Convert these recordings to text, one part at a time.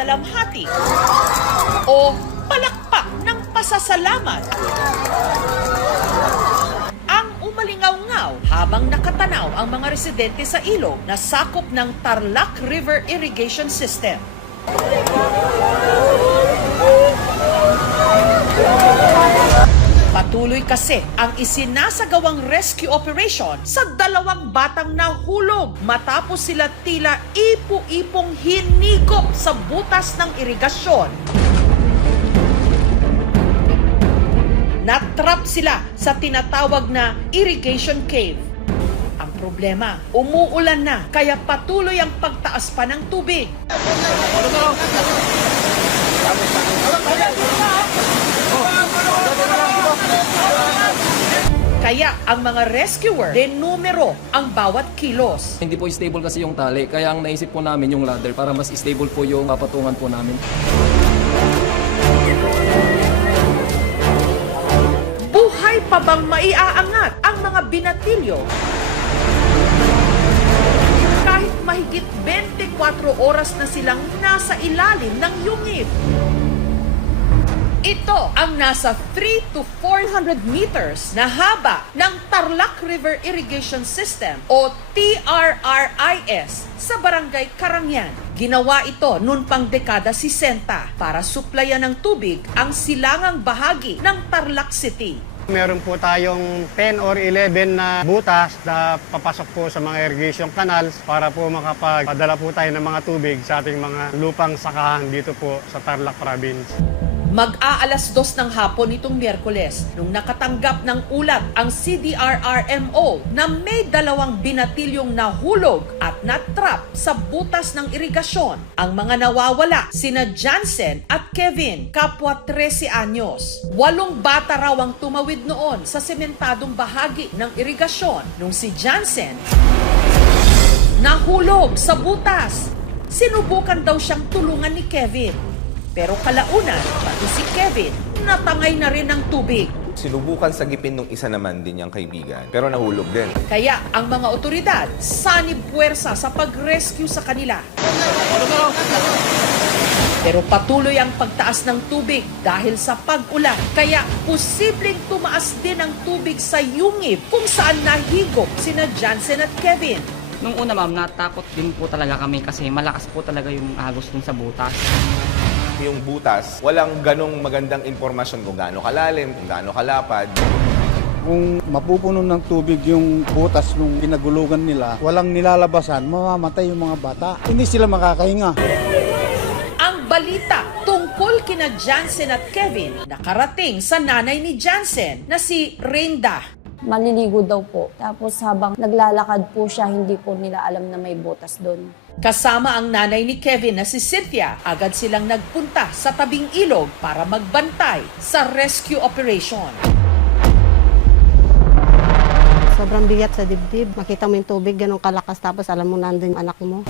pagdadalamhati o palakpak ng pasasalamat. Ang umalingaw-ngaw habang nakatanaw ang mga residente sa ilog na sakop ng Tarlac River Irrigation System. Patuloy kasi ang isinasagawang rescue operation sa dalawang batang nahulog matapos sila tila ipu-ipong hinigop sa butas ng irigasyon. Natrap sila sa tinatawag na irrigation cave. Ang problema, umuulan na kaya patuloy ang pagtaas pa ng tubig. Kaya ang mga rescuer denumero ang bawat kilos. Hindi po stable kasi yung tali, kaya ang naisip po namin yung ladder para mas stable po yung patungan po namin. Buhay pa bang maiaangat ang mga binatilyo? Kahit mahigit 24 oras na silang nasa ilalim ng yungib. Ito ang nasa 3 to 400 meters na haba ng Tarlac River Irrigation System o TRRIS sa Barangay Karangyan. Ginawa ito noon pang dekada 60 para suplayan ng tubig ang silangang bahagi ng Tarlac City. Meron po tayong 10 or 11 na butas na papasok po sa mga irrigation canals para po makapagpadala po tayo ng mga tubig sa ating mga lupang sakahan dito po sa Tarlac Province. Mag-aalas 2 ng hapon nitong Miyerkules nung nakatanggap ng ulat ang CDRRMO na may dalawang binatilyong nahulog at natrap sa butas ng irigasyon. Ang mga nawawala sina Jansen at Kevin, kapwa 13 anyos. 8 bata raw ang tumawid noon sa sementadong bahagi ng irigasyon nung si Jansen nahulog sa butas. Sinubukan daw siyang tulungan ni Kevin. Pero kalaunan, pati si Kevin, natangay na rin ng tubig. Sinubukan sagipin nung isa naman din niyang kaibigan, pero nahulog din. Kaya ang mga otoridad, sanib puwersa sa pag-rescue sa kanila. Pero patuloy ang pagtaas ng tubig dahil sa pag-ulan. Kaya posibleng tumaas din ang tubig sa yungib kung saan nahigop sina Jansen at Kevin. Nung una ma'am, natakot din po talaga kami kasi malakas po talaga yung agos dun sa butas. Yung butas, walang ganong magandang impormasyon kung gaano kalalim, kung gaano kalapad. Kung mapupuno ng tubig yung butas nung pinagulugan nila, walang nilalabasan, mamamatay yung mga bata. Hindi sila makakahinga. Ang balita tungkol kina Jansen at Kevin nakarating sa nanay ni Jansen na si Reinda. Maliligo daw po. Tapos habang naglalakad po siya, hindi po nila alam na may butas doon. Kasama ang nanay ni Kevin na si Cynthia, agad silang nagpunta sa tabing ilog para magbantay sa rescue operation. Sobrang bigat sa dibdib. Makita mo yung tubig, ganun kalakas, tapos alam mo nandun yung anak mo.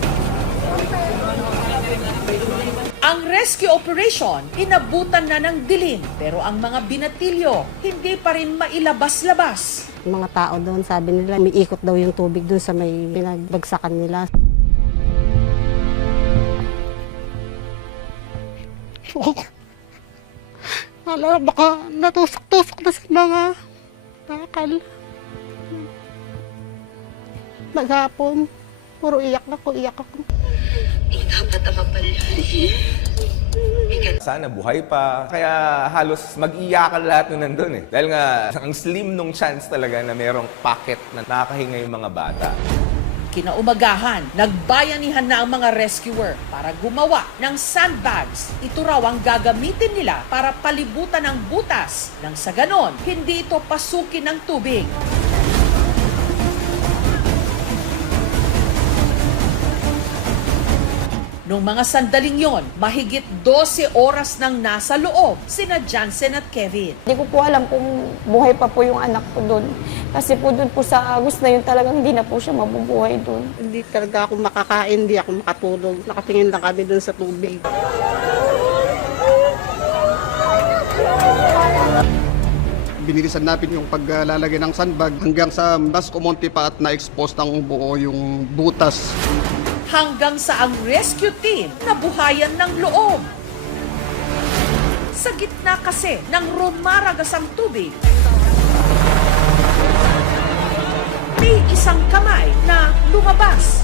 Ang rescue operation, inabutan na ng dilim, pero ang mga binatilyo, hindi pa rin mailabas-labas. Yung mga tao doon, sabi nila, may ikot daw yung tubig doon sa may pinagbagsakan nila. Wala, baka natusok-tusok na sa mga bakal. Maghapon, puro iyak ako. Sana buhay pa. Kaya halos mag-iyakan lahat nung nandun eh. Dahil nga, ang slim nung chance talaga na merong pocket na nakakahinga yung mga bata. Kinaumagahan, nagbayanihan na ang mga rescuer para gumawa ng sandbags. Ito raw ang gagamitin nila para palibutan ang butas. Nang sa ganon, hindi ito pasukin ng tubig. Noong mga sandaling yon, mahigit 12 oras nang nasa loob sina Jansen at Kevin. Hindi ko po alam kung buhay pa po yung anak ko doon. Kasi po doon po sa agos na yun talagang hindi na po siya mabubuhay doon. Hindi talaga ako makakain, hindi ako makatulog. Nakatingin lang kami doon sa tubig. binilisan natin yung paglalagay ng sandbag hanggang sa mas kumonti pa at na-expose ng buo yung butas. Hanggang sa ang rescue team nabuhayan ng loob. Sa gitna kasi ng rumaragasang tubig, may isang kamay na lumabas.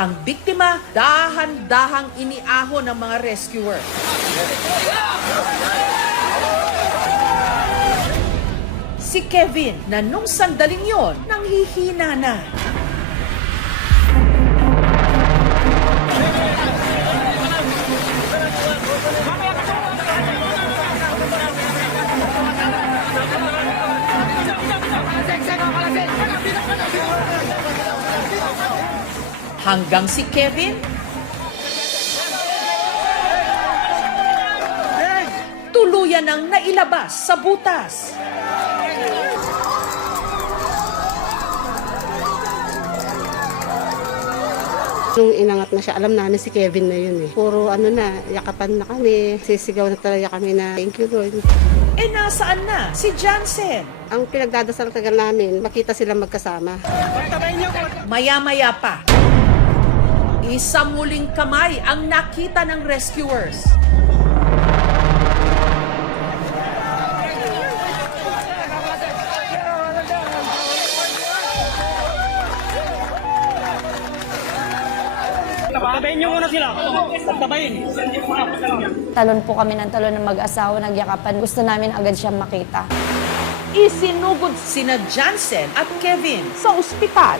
Ang biktima, dahan-dahang iniahon ng mga rescuer. Si Kevin na nung sandaling yon, nanghihina na. Hanggang si Kevin tuluyan ang nailabas sa butas. Nung inangat na siya, alam namin si Kevin na yun eh. Puro yakapan na kami. Sisigaw na talaga kami na thank you Lord. Eh nasaan na si Jansen? Ang pinagdadasal tagal namin, makita sila magkasama. Maya-maya pa, isang muling kamay ang nakita ng rescuers. Talon po kami ng talon ng mag-asawa, nagyakapan. Gusto namin agad siyang makita. Isinugod sina Jansen at Kevin sa ospital.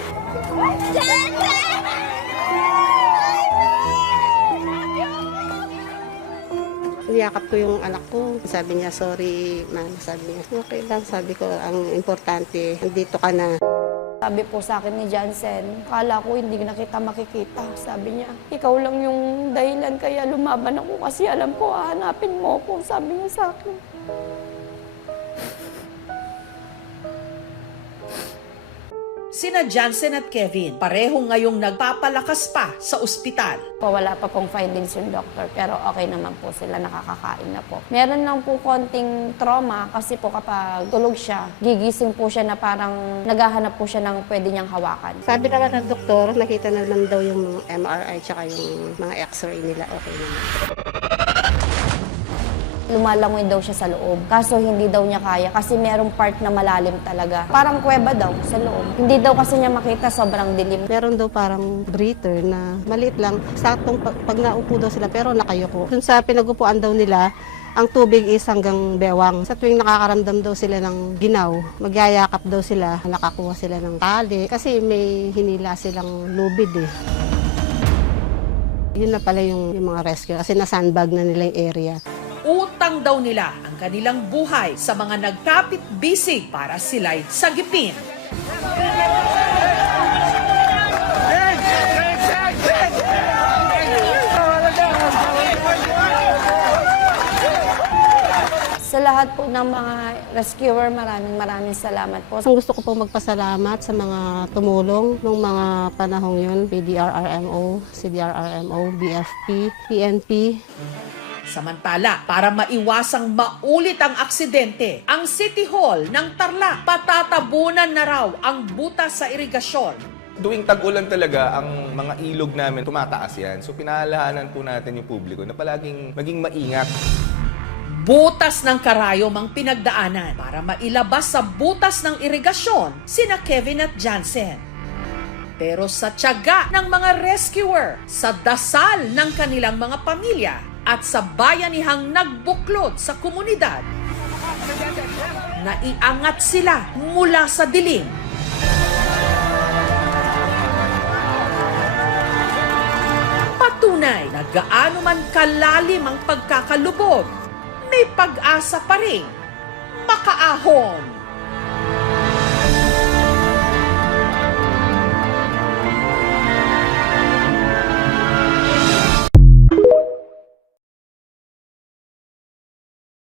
Niyakap ko yung anak ko. Sabi niya, sorry, mama. Sabi niya, okay lang. Sabi ko, ang importante, nandito ka na. Sabi po sa akin ni Jansen, kala ko hindi na kita makikita. Sabi niya, ikaw lang yung dahilan kaya lumaban ako kasi alam ko hahanapin mo ako. Sabi niya sa akin. Sina Jansen at Kevin, pareho ngayong nagpapalakas pa sa ospital. Wala pa pong findings yung doctor, pero okay naman po sila, nakakakain na po. Meron lang po konting trauma kasi po kapag tulog siya, gigising po siya na parang naghahanap po siya ng pwede niyang hawakan. Sabi naman ng doktor, nakita na naman daw yung MRI tsaka yung mga x-ray nila, okay naman. Lumalangoy daw siya sa loob. Kaso hindi daw niya kaya kasi merong part na malalim talaga. Parang kuweba daw sa loob. Hindi daw kasi niya makita, sobrang dilim. Meron daw parang breather na maliit lang. Saktong pag naupo daw sila pero nakayuko. Dun sa pinagupuan daw nila, ang tubig is hanggang bewang. Sa tuwing nakakaramdam daw sila ng ginaw, magyayakap daw sila, nakakuha sila ng tali. Kasi may hinila silang lubid eh. Yun na pala yung mga rescue kasi na-sandbag na nila yung area. Utang daw nila ang kanilang buhay sa mga nagkapit-bisig para sila'y sagipin. Sa lahat po ng mga rescuer, maraming salamat po. Gusto ko po magpasalamat sa mga tumulong nung mga panahong yun, PDRRMO, CDRRMO, BFP, PNP. Samantala, para maiwasang maulit ang aksidente, ang City Hall ng Tarlac patatabunan na raw ang butas sa irigasyon. Tuwing tag-ulan talaga, ang mga ilog namin tumataas yan. So pinaalalahanan po natin yung publiko na palaging maging maingat. Butas ng karayom ang pinagdaanan para mailabas sa butas ng irigasyon sina Kevin at Jansen. Pero sa tiyaga ng mga rescuer, sa dasal ng kanilang mga pamilya, at sa bayanihang nagbuklod sa komunidad, naiangat sila mula sa dilim. Patunay na gaano man kalalim ang pagkakalubog, may pag-asa pa rin makaahon.